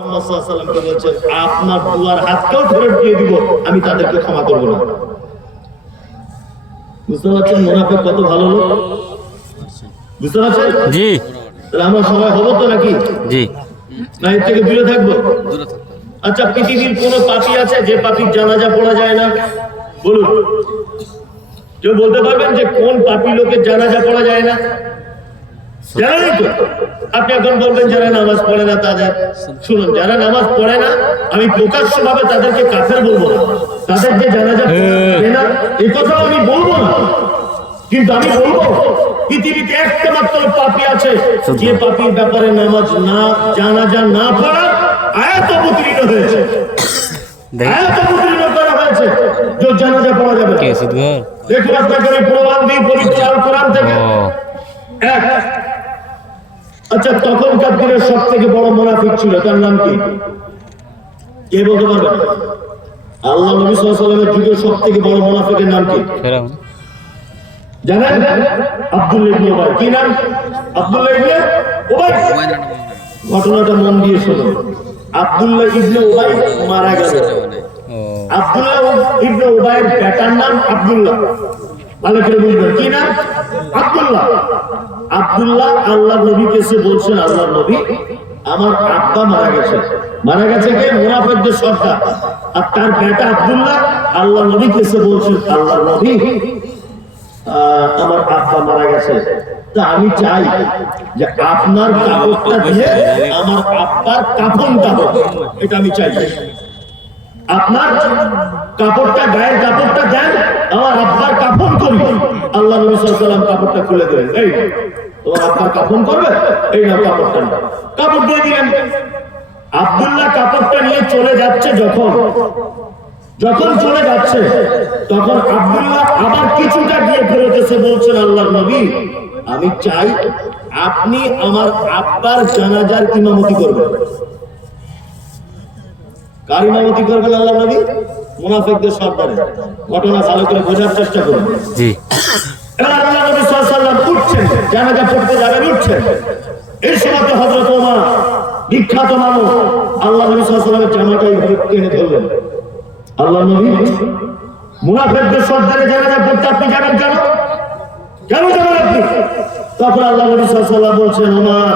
বলছেন আপনার দুয়ার হাতকেও ফেরত দিয়ে দিব আমি তাদেরকে ক্ষমা করব না। বুঝতে পারছেন মোনাফেক কত ভালো লোক? বুঝতে পারছেন? জি। তাহলে আমরা সবাই হব তো নাকি? জি। না এর থেকে দূরে থাকব? আচ্ছা পৃথিবীর কোন পাপি আছে যে পাপির জানাজা পড়া যায় না? বলুন। কেউ বলতে পারবেন যে কোন পাপি লোকের জানাজা পড়া যায় না? জানেন তো আপনি এখন বলবেন যারা নামাজ পড়ে না তাদের শুনুন যারা নামাজ পড়ে না আমি প্রকাশ্য ভাবে তাদেরকে কাফের বলব না। তাদের যে জানাজা পড়া যাবে না। এই কথাও আমি বলব না। কিন্তু আমি বলব পৃথিবীতে একটা মাত্র পাপি আছে যে পাপির ব্যাপারে নামাজ না জানাজা না পড়া আয়াত অবতীর্ণ হয়েছে। আয়াত অবতীর্ণ করা হয়েছে যে জানাজা পড়া যাবে দেখুন আপনাকে আমি প্রমাণ দিই পবিত্র আল কোরআন থেকে এক আচ্ছা তখনকার দিনের সব থেকে বড় মোনাফিক ছিল তার নাম কি? কে বলতে পারবেন আল্লাহ নবী সাল্লামের যুগের সব থেকে বড় মোনাফিকের নাম কি? ফেরাউন। জানেন? আব্দুল্লাহ ইবনে উবাই কি নাম? আব্দুল্লাহ ইবনে উবাই ঘটনাটা মন দিয়ে শোনো। আব্দুল্লাহ ইবনে উবাই মারা গেল। আব্দুল্লাহ ইবনে উবাইয়ের বেটার নাম আব্দুল্লাহ। ভালো করে বুঝবেন কি নাম? আব্দুল্লাহ। আব্দুল্লাহ আল্লাহ নবীকে এসে বলছেন, আল্লাহ নবী, আমার আব্বা মারা গেছে। মারা গেছে কে? মুনাফেকদের সর্দার আর তার বেটা আব্দুল্লাহ আল্লাহ নবীকে এসে বলছেন, আল্লাহ নবী আমার আব্বা মারা গেছে। তা আমি চাই যে আপনার কাপড়টা দিয়ে আমার আব্বার হোক। এটা আমি চাই। আপনার কাপড়টা, গায়ের কাপড়টা দেন আমার আব্বার কাফন করি। আল্লাহ নবী সাল্লাম কাপড়টা খুলে দিলেন। এই, তোমার আব্বার কাফন করবে? এই না কাপড়টা নাও। কাপড় দিয়ে দিলেন। আব্দুল্লাহ কাপড়টা নিয়ে চলে যাচ্ছে যখন। যখন চলে যাচ্ছে, তখন আব্দুল্লাহ আবার কিছুটা গিয়ে ফেরত এসে বলছেন আল্লাহ নবী, আমি চাই আপনি আমার আব্বার জানাজার ইমামতি করবেন। কার ইমামতি করবেন আল্লাহ নবী? মুনাফিকদের সর্দারে ঘটনা ভালো করে বোঝার চেষ্টা করুন। জি। এবার আল্লাহ নবী সাল্লাল্লাহু আলাইহি উঠছেন জানাজা পড়তে যাবেন উঠছেন। এই সময় হযরত ওমর বিখ্যাত মানুষ আল্লাহ নবী সাল্লাল্লাহু জামাটা এইভাবে টেনে ধরলেন। আল্লাহ নবী মুনাফিকদের সর্দারে জানাজা পড়তে আপনি যাবেন কেন? কেন যাবেন আপনি? তখন আল্লাহ নবী সাল্লাল্লাহু বলছেন ওমর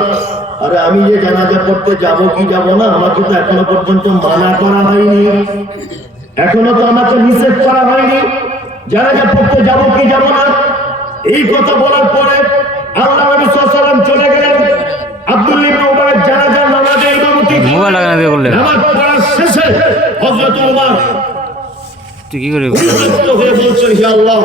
আরে আমি যে জানাজা পড়তে যাব কি যাব না আমাকে তো এখনও পর্যন্ত মানা করা হয়নি। এখনও তো আমাকে নিষেধ করা হয়নি। যারা যা পড়তে যাব কি যাব না এই কথা বলার পরে আল্লাহ নবী সাল্লাল্লাহু চলে গেলেন। আব্দুল ইবনে জানাজার নামাজে ইমামতি মোবাইল লাগাবে বললেন। নামাজ পড়ার শেষে হযরত ওমর তুই কি করে বলছেন হে আল্লাহ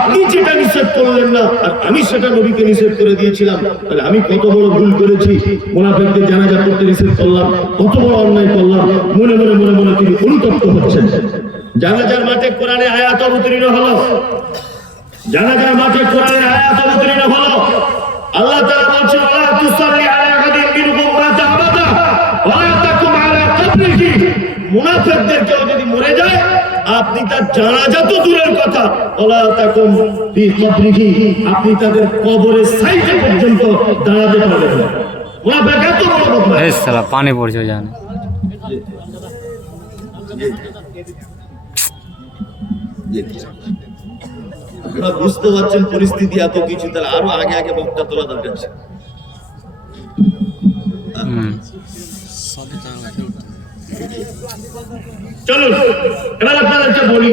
আপনি যেটা নিষেধ করলেন না, আর আমি সেটা নবীকে নিষেধ করে দিয়েছিলাম, তাহলে আমি কত বড় ভুল করেছি? মোনাফেকদের জানাজা করতে নিষেধ করলাম, কত বড় অন্যায় করলাম, মনে মনে মনে মনে তিনি অনুতপ্ত হচ্ছেন। জানাজার মাঠে কোরআনে আয়াত অবতীর্ণ হলো। জানাজার মাঠে কোরআনে আয়াত অবতীর্ণ হলো। আল্লাহ তাআলা বলছে ওয়ালা তুসাল্লি আলা আহাদিন মিনহুম মাতা আবাদা ওয়ালা তাকুম আলা কবরিহি মুনাফিকদের কেউ যদি মরে যায় আপনি তার জানাজা তো দূরের কথা। ওয়ালা তাকুম ফি কবরিহি আপনি তাদের কবরের সাইডে পর্যন্ত দাঁড়াতে পারবেন না। মুনাফিক এত বড় কথা এই সালা পানি পড়ছে জানে। আপনারা বুঝতে পারছেন পরিস্থিতি এত কিছু তাহলে আরও আগে আগে বক্তা তোলা দরকার চলুন এবার আপনাদেরকে বলি।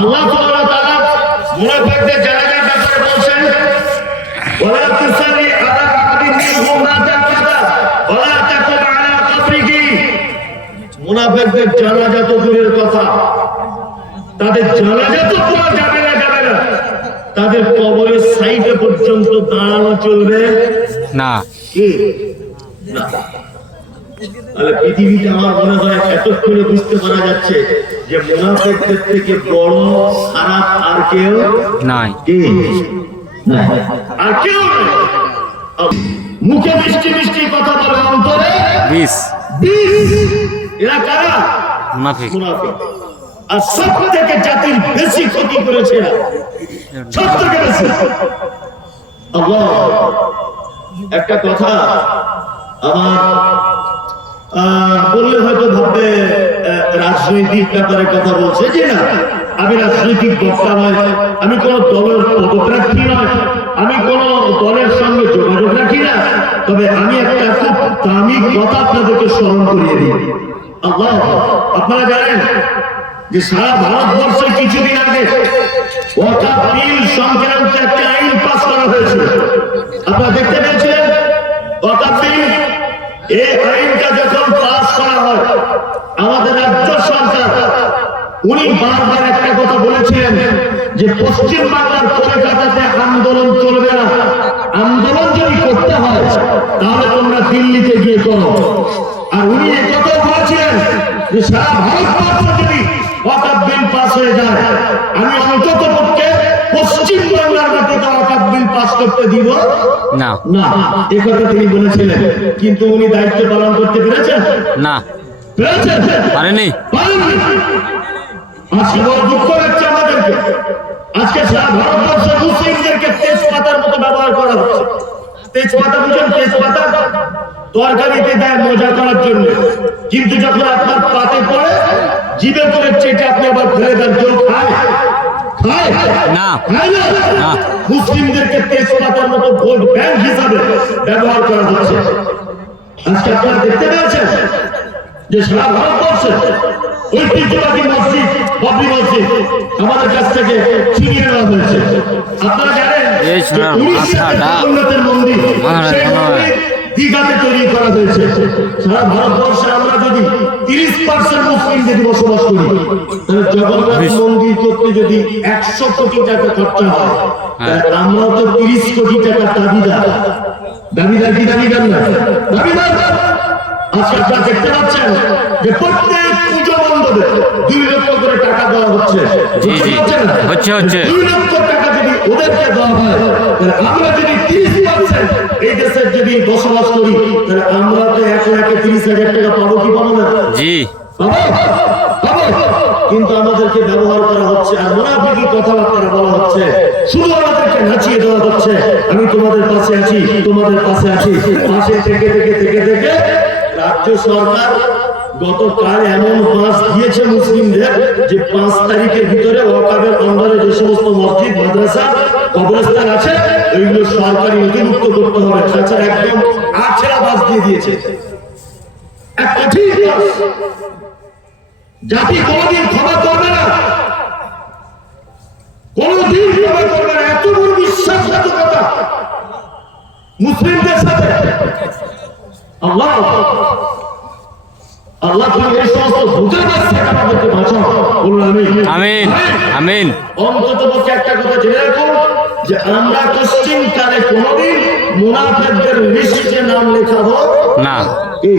আল্লাহ তাআলা মুনাফিকদের জানাজার ব্যাপারে বলছেন ওয়ালা তুসাল্লি আলা আহাদিন মিনহুম মাতা আবাদা ওয়ালা তাকুম আলা কবরিহি মুনাফিকদের জানাজা তো দূরের কথা। তাদের জানাজা তো পড়া যাবে না যাবে না। তাদের কবরের সাইডে পর্যন্ত দাঁড়ানো চলবে। না। কি? না তাহলে পৃথিবীতে আমার মনে হয় এতক্ষণে বুঝতে পারা যাচ্ছে যে মুনাফিকদের থেকে বড় খারাপ আর কেউ নাই। আর কেউ মুখে মিষ্টি মিষ্টি কথা বলে অন্তরে বিষ। বিষ। এরা কারা? মুনাফিক। মুনাফিক। আর সব থেকে জাতির বেশি ক্ষতি করেছে সব থেকে বেশি। আল্লাহ একটা কথা আমার বললে হয়তো ভাববে রাজনৈতিক ব্যাপারে কথা বলছে। যে না, আমি রাজনৈতিক বক্তা নয়, আমি কোন দলের পদপ্রার্থী নয়, আমি কোন দলের সঙ্গে যোগাযোগ রাখি না। তবে আমি একটা খুব দামি কথা আপনাদেরকে স্মরণ করিয়ে দিই। আল্লাহ, আপনারা জানেন যে সারা ভারতবর্ষে কিছুদিন আগে ওয়াকাফ বিল সংক্রান্ত একটা আইন পাস করা হয়েছে আপনারা দেখতে পেয়েছিলেন? ওয়াকাফ বিল, এই আইনটা যখন পাস করা হয় আমাদের রাজ্য সরকার উনি বারবার একটা কথা বলেছিলেন যে পশ্চিম বাংলার কলকাতাতে আন্দোলন চলবে না। আন্দোলন যদি করতে হয় তাহলে তোমরা দিল্লিতে গিয়ে করো। আর উনি একথা বলেছিলেন যে সারা ভারতবর্ষ যদি ওয়াকাফ বিল পাস হয়ে যায় আমি অন্তত পক্ষে পশ্চিম বাংলার মাটিতে ওয়াকাফ বিল পাস করতে দিব? না। না একথা তিনি বলেছিলেন। কিন্তু উনি দায়িত্ব পালন করতে পেরেছেন? না। পারেনি। পারেননি। আজকে বড় দুঃখ লাগছে আমাদেরকে। আজকে সারা ভারতবর্ষ মুসলিমদেরকে তেজপাতার মতো ব্যবহার করা হচ্ছে। তেজপাতা বুঝেন তেজপাতা তরকারিতে দেয় মজা করার জন্য। কিন্তু যখন আপনার পাতে পড়ে জিভে করে চেটে আপনি আবার ফেলে দেন কেউ খায়? না। মুসলিমদেরকে তেজপাতার মতো ভোট ব্যাংক হিসাবে ব্যবহার করা হচ্ছে। আজকে আপনারা দেখতে পেয়েছেন? যে সারা ভারতবর্ষে ঐতিহ্যবাহী মসজিদ বাবরি মসজিদ আমাদের কাছ থেকে ছিনিয়ে নেওয়া হয়েছে। আপনারা জানেন এই যে সোনার উড়িষ্যাতে মাথাটা- জগন্নাথের মন্দির মাথাটা সেই কেন হয়? মন্দির দীঘাতে তৈরি করা হয়েছে। সারা ভারতবর্ষে আমরা যদি তিরিশ পার্সেন্ট মুসলিম যদি বসবাস করি তাহলে জগন্নাথ মন্দির করতে যদি একশো কোটি টাকা খরচা হয় তাহলে আমরাও তো তিরিশ কোটি টাকা দাবিদার। দাবিদার কি দাবিদার না? দাবিদার আজকে আপনারা দেখতে পাচ্ছেন যে প্রত্যেক পুজো মণ্ডপে দুই লক্ষ করে টাকা দেওয়া হচ্ছে। হচ্ছে হচ্ছে। দুই লক্ষ টাকা যদি ওদেরকে দেওয়া হয় তাহলে আমরা যদি তিরিশ পার্সেন্ট এই দেশের যদি বসবাস করি তাহলে আমরা তো এক লাখে তিরিশ হাজার টাকা পাবো কি পাবো না? জি। কিন্তু আমাদেরকে ব্যবহার করা হচ্ছে আর মোনাফিকি কথাবার্তা বলা হচ্ছে শুধু আমাদেরকে নাচিয়ে দেওয়া হচ্ছে। আমি তোমাদের পাশে আছি তোমাদের পাশে আছি। পাশে থেকে থেকে থেকে থেকে রাজ্য সরকার গতকাল এমন পাঁচ দিয়েছে মুসলিমদের যে পাঁচ তারিখের ভিতরে ওয়াকাবের আন্ডারে যে সমস্ত মসজিদ, মাদ্রাসা, কবরস্থান আছে, ওইগুলো সরকারি নথিভুক্ত করতে হবে। তাছাড়া একদম আছেড়া বাস দিয়ে দিয়েছে। এক কঠিন জাতি কোনদিন ক্ষমা করবে না। কোনদিন ক্ষমা করবে না। এত বড় বিশ্বাসঘাতকতা মুসলিমদের সাথে। আল্লাহ। আল্লাহ তুমি এই সমস্ত ভূতের কাছ থেকে আমাদেরকে বাঁচাও। বলুন আমি আমিন আমিন। অন্তত পক্ষে একটা কথা জেনে রাখুন যে আমরা পশ্চিম কালে কোনদিন মুনাফেকদের লিস্টে নাম লেখাবো না। এই,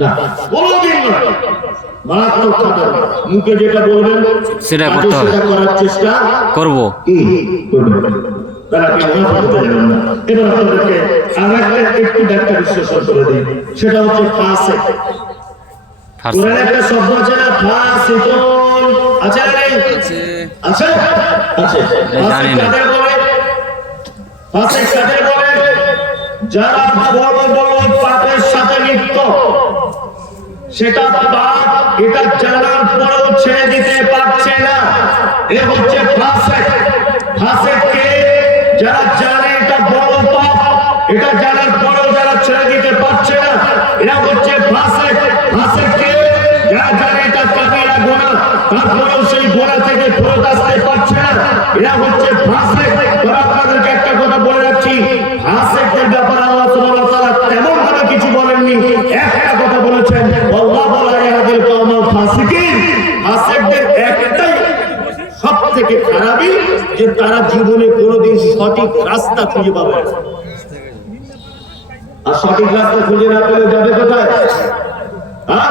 না কোনদিন নয়। মারাত্মক মুখে যেটা বলবেন সেটা করতে হবে। করার চেষ্টা করব। তারা যাবেন না। এবার আপনাদেরকে আর একটা একটু ব্যাখ্যা বিশ্লেষণ করে দিই। সেটা হচ্ছে ফাঁসে কোরআনে একটা শব্দ আছে না? ফাসিকুন আছে না নেই? আছে। আছে? জানি না। ফাসিক কাদের বলে যারা বড় বড় পাপের সাথে লিপ্ত সেটা পাপ এটা জানার পরেও ছেড়ে দিতে পারছে না। এ হচ্ছে ফাসেক। ফাসেককে যারা জানে এটা বড় পাপ এটা জানার পরেও যারা ছেড়ে দিতে পারছে না এরা হচ্ছে ফাসেক। ফাসেককে গোনা সেই গোনা থেকে ফেরত আসতে পারছে না। এরা হচ্ছে তবে আপনাদেরকে একটা কথা বলে রাখছি। ফাসেকদের ব্যাপারে আল্লাহ সুবহানাহু ওয়া তাআলা তেমন ভাবে কিছু বলেননি। একটা কথা বলেছেন, আল্লাহ বলা ইয়াদিল কওমাল ফাসিকিন। ফাসিকদের একটাই সব থেকে খারাপই যে তারা জীবনে কোনোদিন সঠিক রাস্তা খুঁজে পাবে না। আর সঠিক রাস্তা খুঁজে না পেলে যাবে কোথায়? হ্যাঁ?